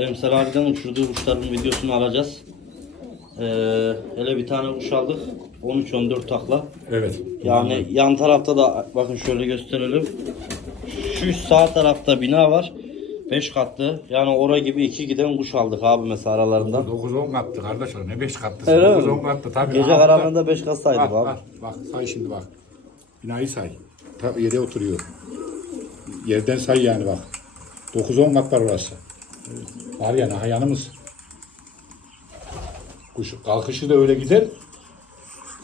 Emsal abiden uçurduğu kuşların videosunu alacağız. Ee, hele bir tane kuş aldık. 13-14 takla. Evet. Yani yan tarafta da bakın şöyle gösterelim. Şu sağ tarafta bina var. 5 katlı. Yani ora gibi iki giden kuş aldık abi mesela aralarından. 9-10 kattı kardeşler. Ne 5 kattı? Öyle mi? 9-10 kattı tabii. Gece Aha, karanlığında 5 kat saydık Bak, abi. bak, bak say şimdi bak. Binayı say. Tabii yere oturuyor. Yerden say yani bak. 9-10 kat var orası. Var ya naha yanımız. Kuş, kalkışı da öyle gider.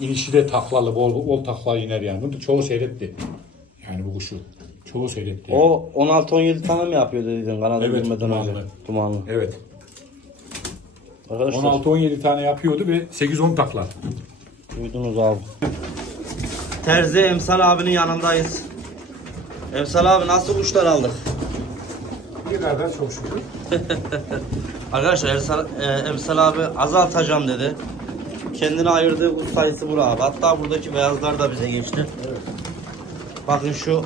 İnişi de taklalı, bol bol takla iner yani. Bunu çoğu seyretti. Yani bu kuşu. Çoğu seyretti. O 16-17 tane mi yapıyor dedin kanada Evet, girmeden önce? dumanlı. Dumanlı. Evet. Arkadaşlar 16-17 tane yapıyordu ve 8-10 takla. duydunuz abi. Terzi Emsal abinin yanındayız. Emsal abi nasıl kuşlar aldık? Bir kadar çok şükür. Arkadaşlar Emsal, e, Emsal abi azaltacağım dedi. Kendine ayırdığı kuş sayısı bu abi. Hatta buradaki beyazlar da bize geçti. Bakın şu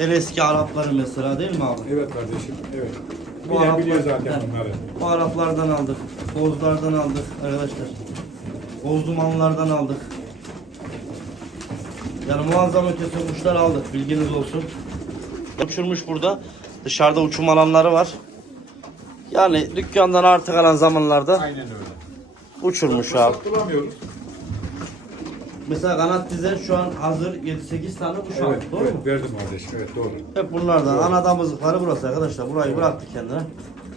en eski Arapların mesela değil mi abi? Evet kardeşim, evet. Bu Bilen Araplar- biliyor zaten He. bunları. Bu Araplardan aldık. Bozlardan aldık arkadaşlar. Boz dumanlardan aldık. Yani muazzam ötesi kuşlar aldık. Bilginiz olsun. Uçurmuş burada. Dışarıda uçum alanları var. Yani dükkandan artık alan zamanlarda Aynen öyle. uçurmuş abi. Fırsat bulamıyoruz. Mesela kanat dizel şu an hazır 7-8 tane kuş Evet. Doğru evet, mu? verdim kardeşim, evet doğru. Hep bunlardan. Ana damızlıkları burası arkadaşlar. Burayı bıraktı kendine.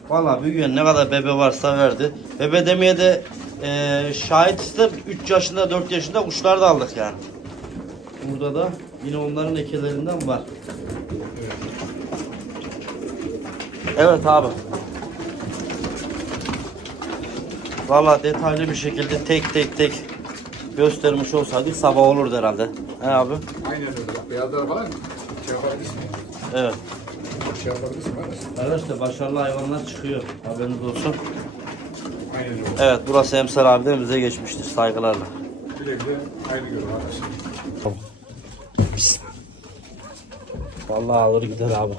Vallahi büyüyen ne kadar bebe varsa verdi. Bebe demeye de e, şahit ister 3 yaşında 4 yaşında kuşlar da aldık yani. Burada da yine onların ekelerinden var. Evet abi. Vallahi detaylı bir şekilde tek tek tek göstermiş olsaydık sabah olurdu herhalde. He abi? Aynen öyle. Beyazlar falan şey yapabilirsin. Evet. Şey yapabilirsin kardeşim. Arkadaşlar başarılı hayvanlar çıkıyor. Haberiniz olsun. Aynen öyle. Evet burası Emsal abiden bize geçmiştir saygılarla. Güle güle hayırlı gör kardeşim. Vallahi alır gider abi.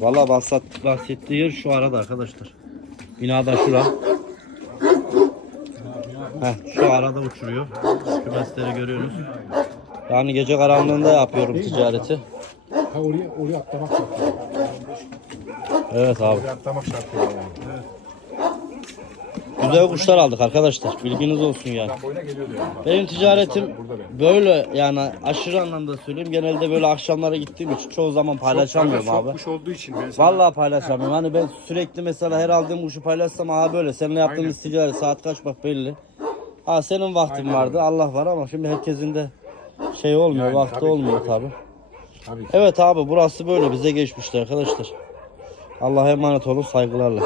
Vallahi bahset, bahsettiği yer şu arada arkadaşlar. Binada şura. Heh, şu arada uçuruyor. Kümesleri görüyorsunuz. Yani gece karanlığında yapıyorum ticareti. Ha oraya, oraya atlamak şart. Evet abi. Oraya atlamak şart. Evet. Güzel kuşlar aldık arkadaşlar. Bilginiz olsun yani. Benim ticaretim böyle yani aşırı anlamda söyleyeyim. Genelde böyle akşamlara gittiğim için çoğu zaman paylaşamıyorum Çok abi. kuş olduğu için ben sana... Vallahi paylaşamıyorum. Hani ben sürekli mesela her aldığım kuşu paylaşsam aha böyle. Seninle yaptığımız ticaret saat kaç bak belli. Ha senin vaktin Aynen vardı Allah var ama şimdi herkesin de şey olmuyor Yani vakti tabii ki, olmuyor tabii. tabi. Tabii ki. Evet abi burası böyle bize geçmişti arkadaşlar. Allah'a emanet olun saygılarla.